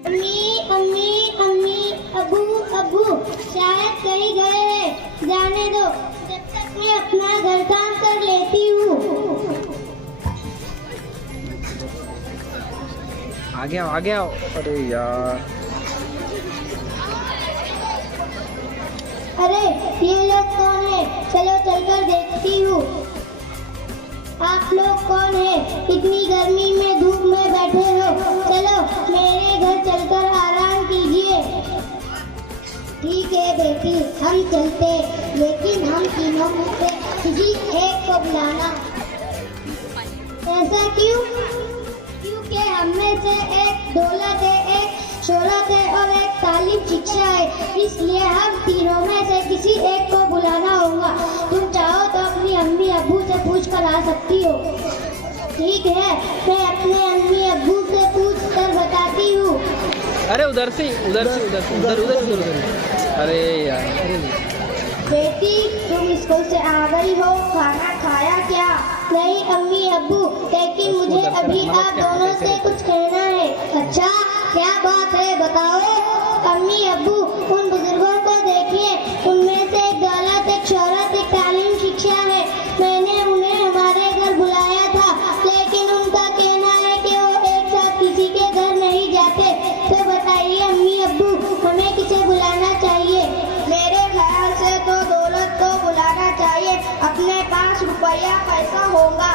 अम्मी अम्मी अम्मी अबू अबू शायद कहीं गए हैं, जाने दो, जब तक मैं अपना घर काम कर लेती हूँ। आ गया। अरे यार, अरे ये लोग कौन है? चलो चलकर देखती हूँ। आप लोग कौन है? इतनी गर्मी में धूप में बैठे हो, चलो मेरे घर चलकर आराम कीजिए। ठीक है बेटी, हम चलते, लेकिन हम तीनों में से किसी एक को बुलाना। ऐसा क्यों? क्योंकि हम में से एक दौलत है, एक शोहरत है और एक तालीम शिक्षा है, इसलिए हम तीनों में से किसी एक को बुलाना होगा। तुम चाहो तो अपनी अम्मी अब्बू से पूछ कर आ सकती हो। ठीक है, मैं अपने अम्मी अब्बू से पूछ कर बताती हूँ। अरे उधर से अरे यार, बेटी तुम स्कूल से आ गई हो, खाना खाया क्या? नहीं अम्मी अब्बू, लेकिन मुझे अभी आप दोनों से कुछ कहना है। अच्छा, क्या बात है, बताओ। अम्मी अब्बू, उन बुजुर्गों को देखिए, उनमें से एक दौलत, एक शोहरत, एक तालीम शिक्षा है। मैंने उन्हें हमारे घर बुलाया था, लेकिन उनका कहना है कि वो एक साथ किसी के घर नहीं जाते। तो बताइए अम्मी अब्बू, हमें किसे बुलाना चाहिए? मेरे ख्याल से तो दौलत को बुलाना चाहिए, अपने पास रुपया पैसा होगा।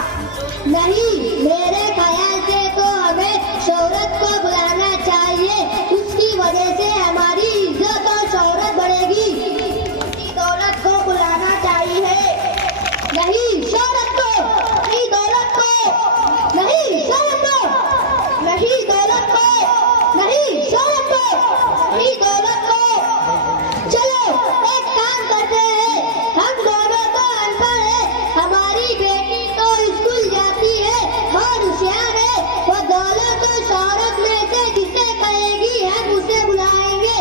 नहीं, मेरे ख्याल से तो हमें शोहरत को बुलाना चाहिए, उसकी वजह से हमारी इज्जत और शोहरत बढ़ेगी। उसकी दौलत को बुलाना चाहिए। नहीं शोहरत को, नहीं दौलत को, नहीं शोहरत को, नहीं दौलत को, नहीं शोहरत को, नहीं दौलत को। चलो एक काम करते हैं, हम दोनों तो अनपढ़ हैं, हमारी बेटी तो स्कूल जाती है और होशियार है, वो दौलत और शोहरत में से जिसे कहेगी हम उसे बुलाएंगे।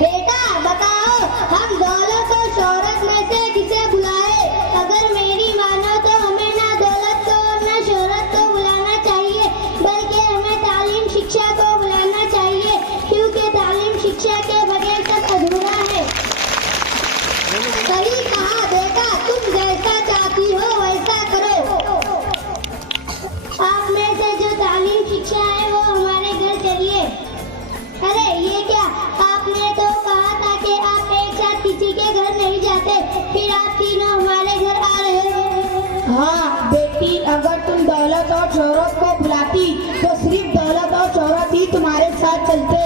बेटा बताओ, हम दौलत और शोहरत में से किसे बुलाए? अगर मेरी मानो तो हमें ना दौलत को और ना शोहरत को बुलाना चाहिए, बल्कि हमें तालीम शिक्षा को बुलाना चाहिए, क्योंकि तालीम शिक्षा के बगैर सब अधूरा है। सही कहा बेटा, तुम जैसा चाहती हो वैसा करो। आप में से जो तालीम शिक्षा है वो हमारे घर चलिए। अरे ये क्या, आपने तो कहा था कि आप एक साथ किसी के घर नहीं जाते, फिर आप तीनों हमारे घर आ रहे हो। हाँ बेटी, अगर तुम दौलत और शोहरत को बुलाती तो सिर्फ दौलत और शोहरत ही तुम्हारे साथ चलते,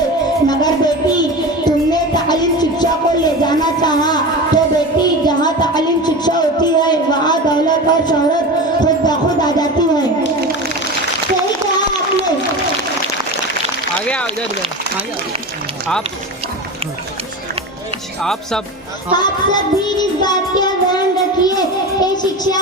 मगर बेटी तुमने तालीम शिक्षा को ले जाना चाहा, तो बेटी जहाँ तालीम शिक्षा होती है वहाँ दौलत और शोहरत खुद ब खुद आ जाती है। सही कहा आपने। आ गया इधर आ गया। आप सब भी इस बात का ध्यान रखिए, ये शिक्षा